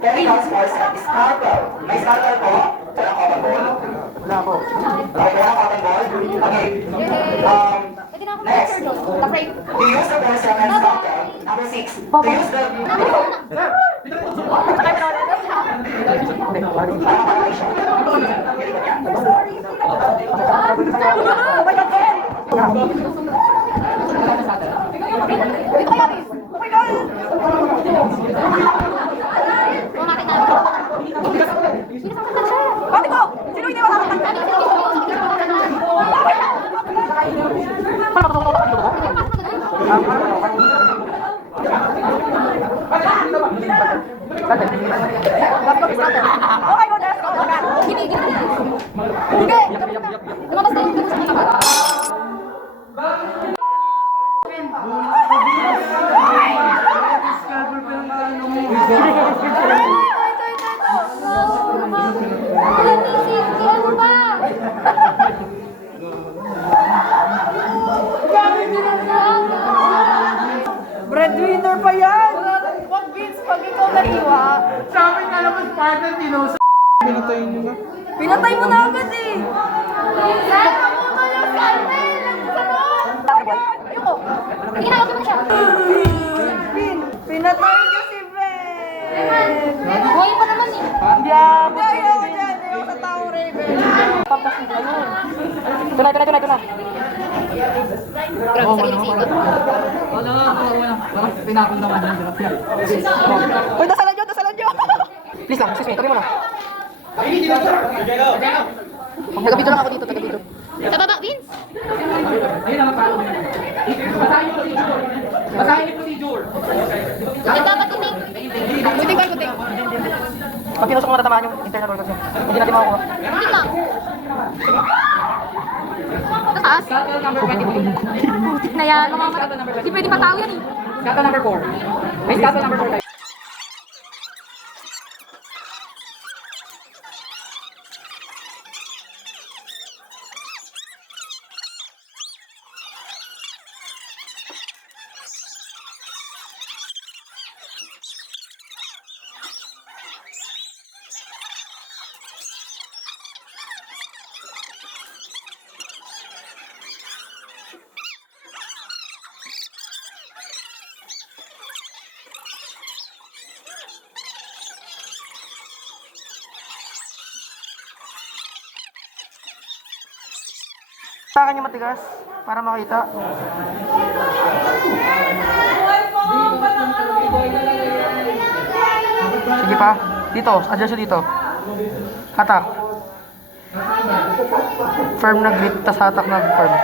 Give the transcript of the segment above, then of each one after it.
Chemicals for sparkle. May sparkle po? Walang cotton ball? Wala po. Okay, walang cotton ball? Okay. Next. To use the porcelain sparkle. Number 6. To use the... Ate ko! Sino hindi makakakanta? Okay, go there. Hindi! Lumabas na yung breadwinner pa yan! Wag Vince, pag ikaw naiwa. Sa akin nga naman, partner, tinosa. Pinatayin nyo na. Pinatay mo na agad eh! Saan nabuto yung Carmel? Ayoko! Ginagawa mo siya. Pinatay niyo si Ben! Buhay pa naman eh. Hindi, ayoko dyan. Ayoko sa tao, Raven. Ito na. Grabe, sa inisip. Wala. Tinapon naman dyan. Uy, dasalan nyo! Please lang, excuse me, tabi mo na. Taga-video lang ako dito, taga-video. Sa baba, Vince. Ayun na, magpalo mo. Basahin yung procedure. Nagpapatuting. Kuting ba, kuting? Pag pinusok mo natamaan yung internal organs niya, hindi natin makukuha. Hindi lang. Taas? Scalpel number 24. Putik na yan. Hindi pwede matao yan eh. Scalpel number 4. May scalpel number 4 tayo. Sa akin yung matigas, para makita. Sige pa. Dito, adjust dito. Hatak. Firm na grip, tas hatak na firm.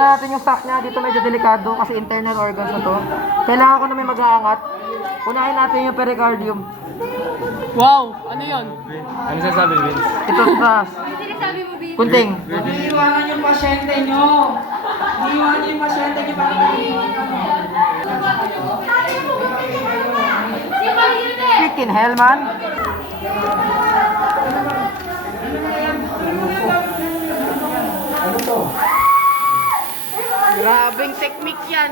Natin yung stock niya, dito medyo delikado kasi internal organs na to. Kailangan ko na may mag-aangat. Unahin natin yung pericardium. Wow! Ano yun? Ano sasabi ni Vince? Ito sa Sinasabi mo, Vince. kunting. Iiwanan yung pasyente nyo! Iiwanan yung pasyente nyo para Quick inhale man. Grabing technique yan.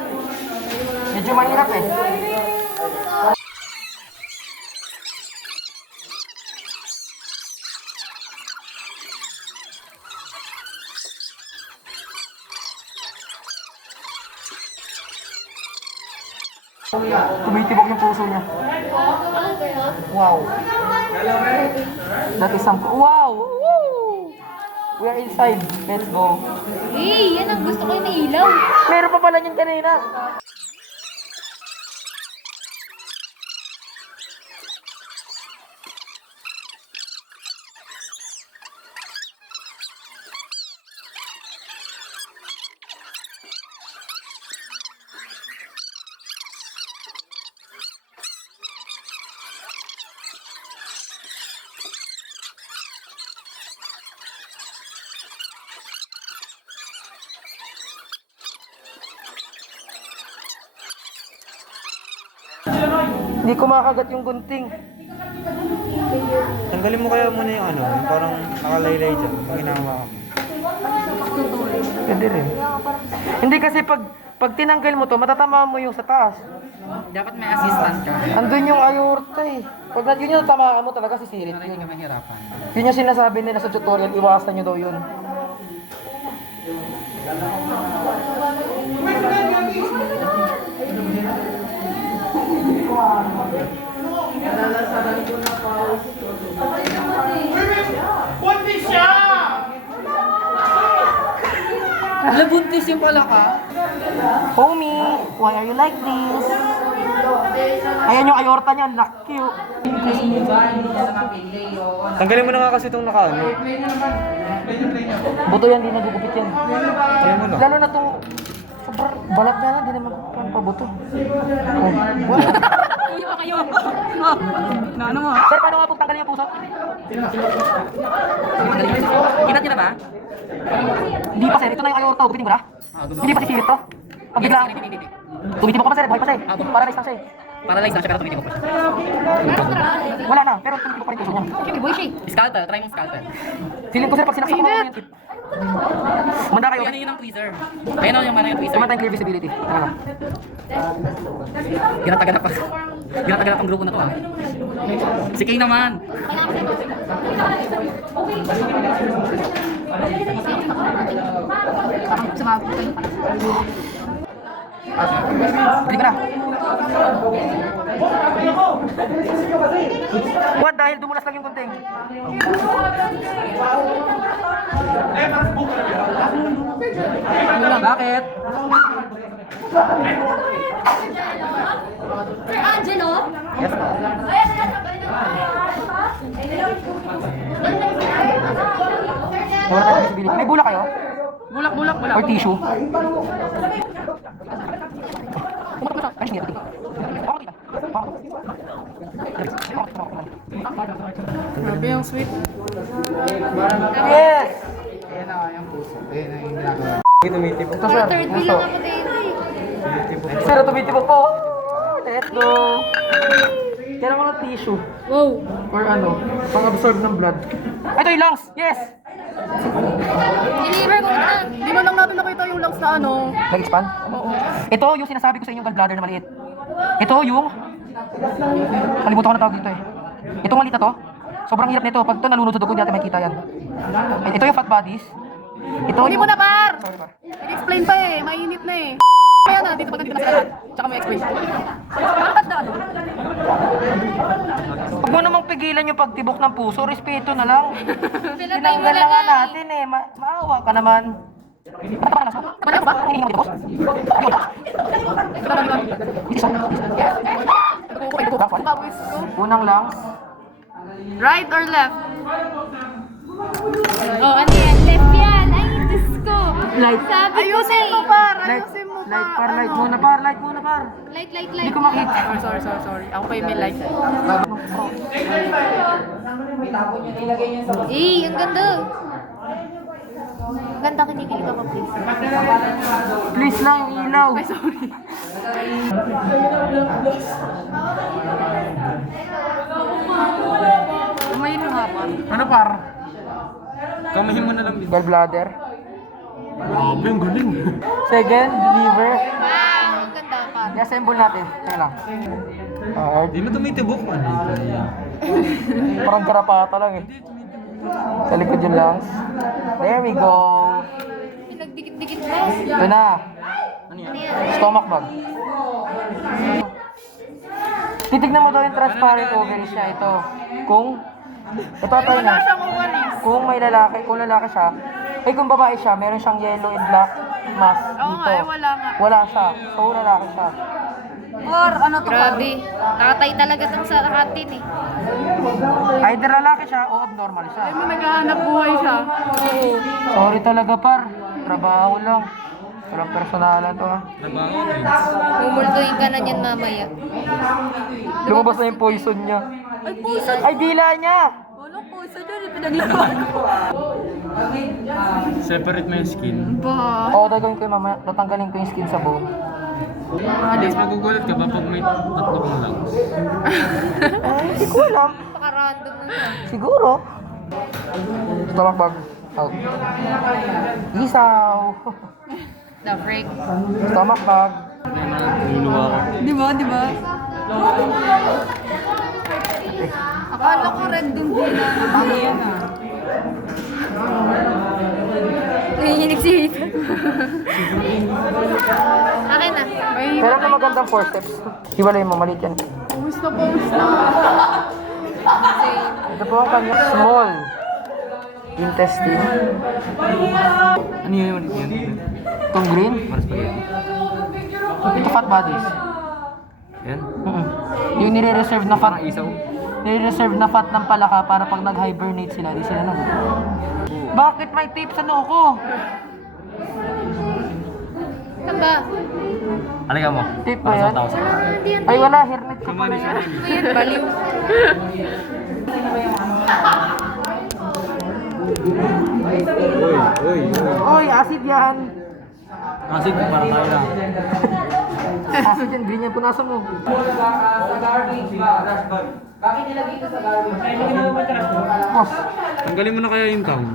Medyo mahirap eh. Tumitibok yung puso niya. Wow. That is something. Wow! Woo! We are inside. Let's go. Hey, yan ang gusto ko yung nailaw. Meron pa pala niyan kanina. Hindi ko makagat yung gunting. Tanggalin mo kaya muna yung ano, yung parang nakalaylay dyan. Pag hinawa ka. Pwede rin. Hindi kasi pag tinanggal mo to, matatama mo yung sa taas. Dapat may assistant ka. Andun yung aorta eh. Pag yun yung tamaan mo talaga, sisirit Hindi yun. ka mahirapan. Yun yung sinasabi nila sa tutorial, iwasan nyo daw yun. Wala, buntis yung pala ka. Homie, why are you like this? Ayan yung aorta niya, laki oh. Hindi ba? Hindi ka nakapili. Oo. Tanggalin mo na nga kasi itong nakaano. Buto yan, di nagugupit yan. Kaya mo na. Lalo na itong sobrang balat niya na, di naman pabuto. Oh. Wow. Kuya pa kayo. Ano mo? Sir, paano nga pong tanggalin yung puso? Kinat niya na ba? Hindi pa sir, ito na yung aorta, gupitin mo na. Hindi pa sisirit to. Pag bigla, tumitibok ka pa sir, buhay pa siya eh. Paralyzed lang siya eh. Paralyzed na siya pero tumitigok pa siya. Wala na, pero tumitibok pa rin puso niya. Siyempre, boy siya eh. Scalpel, try mong scalpel. Feeling ko sir, pag sinaksak mo yung tip. Umanda kayo. Ayan yun ang tweezer. Ayan o yung mana yung tweezer. Tumata yung clear visibility. Ano lang. Ginataganap pa. Ginataganap ang grupo na to ah. Si Kay naman. Sumabot ko. Balik ko na. What? Dahil dumulas lang yung kunting. Bakit? Sir Angelo? Yes. Wala tayong visibility. May bulak kayo? Bulak. Or tissue? Ay, hindi. Ako dito. Grabe yung sweet. Yes! Ayan o, yung puso. Ayan ang ginagawa. Tumitibok. Ito sir. Third wheel Ito. lang ako din. Sir, tumitibok po. Let's go. Kailangan ko ng tissue. Wow. Or ano, pang-absorb ng blood. Ito yung lungs! Yes! Deliver ko na. Di ba lang natin nakita yung lungs na ano? Nag-expand? Oo. Ito yung sinasabi ko sa inyong gallbladder na maliit. Ito yung... Kalimutan ko na tawag dito eh. Itong maliit na to, sobrang hirap nito. Pag ito nalunod sa dugo, hindi natin makikita yan. Ito yung fat bodies. Ito Hindi yung... mo na par! Sorry par. Nag-explain pa eh, mainit na eh. Kaya na, dito pag nandito na sa lahat. Tsaka may explain. Bakit na ano? Huwag mo namang pigilan yung pagtibok ng puso. Respeto na lang. Pinatay mo Tinanggal na na nga nga eh. natin eh. Maawa ka naman. Ano pa ka na? Ano ba? Hinihingi mo dito, boss? Pawis ko. Unang lungs. Right or left? Oh, ano yan? Left yan. Ay, Diyos ko. Light. Sabi ko Ayusin na mo eh. par! Light. Ayusin mo pa! Light par. Light ano? muna par. Light muna par. Light. Hindi ko makita. Sorry. Ako pa yung may light. Eh, ang ganda. Ang ganda, kinikilig ako, please. Please lang, yung ilaw. Ay, sorry. Kumain ka nga pa. Ano par? Kamahin mo na lang dito. Gallbladder. Grabe, ang galing. Second, liver. Wow, ang ganda pa. I-assemble natin. Kaya lang. Di mo tumitibok man. Parang garapata lang eh. Sa likod yung lungs. There we go. Nagdikit-dikit ba? Ito na. Ano yan? Stomach bag. Titignan mo daw yung transparent ovaries niya. Ito. Ito tayo na. Wala siyang ovaries. Kung lalaki siya, kung babae siya, meron siyang yellow and black mask Oo dito. nga, wala nga. Wala siya. So, lalaki siya. Or ano to par? Grabe. Nakatay talaga itong sa kantin eh. Either lalaki siya o abnormal siya. Ay, may naghahanap buhay siya. Sorry talaga par. Trabaho lang. Walang personalan to ha. Nabango, Vince. Mumultuin ka na niyan mamaya. Lumabas na yung poison niya. Ay, puso. Ay, dila niya! Walang puso dyan. Pinaglaban ko. Separate mo yung skin. Ba? Oo, gagawin ko yung mamaya. Tatanggalin ko yung skin sa bone. Mas magugulat ka ba pag may tatlo kang lang? Hindi ko alam. Napaka-random mo na. Siguro. Stomach bug. Out. Isaw. The freak. Stomach bug. Luluwa ka. Di ba? Di ba? Akala ko red din din na. Ano yan ah? Nanginginig si Ethan. Akin na. Pero na magandang 4 steps. Hiwalay mo, maliit yan. Pause na. Same. Ito po ang kanya small intestine. Ano yun ulit yan? Itong green, Para spaghetti. ito fat bodies. Yan? Yung nire-reserve na fat. Parang isaw. Nire-reserve na fat ng palaka para pag nag-hibernate sila, di sila nag. Bakit may tips ano ko? Saan ba? Halika mo. Tip ba yan? Hindi yan. Ay wala, hairnet ko pala Kamali siya. yan. Ayan, baliw. Oy, acid yan. Kasi para tayo lang. Acid yan, green yan, punasan mo. Sa garbage ba? Bakit nilagay ito sa garbage? Boss. Tanggalin mo na kaya yung town.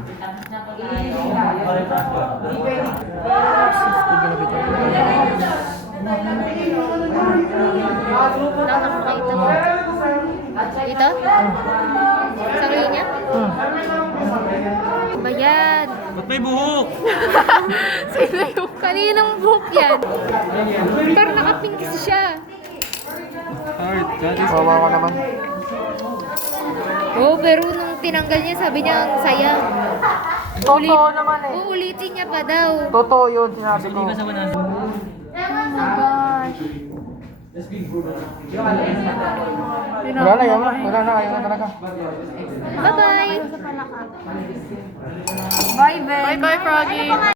Nakakita mo. Ito? Sa niya? Ba yan? Ba't may buhok? Sino yung kaninang buhok yan? Pero nakapink siya. Heart, that is... Kawawa ka naman. Oo, pero nung tinanggal niya, sabi niya ang saya. Totoo naman eh. Uulitin niya pa daw. Totoo yun, sinabi ko. Wala na yun, wala na, ayaw na talaga. Bye-bye! Bye, Froggy.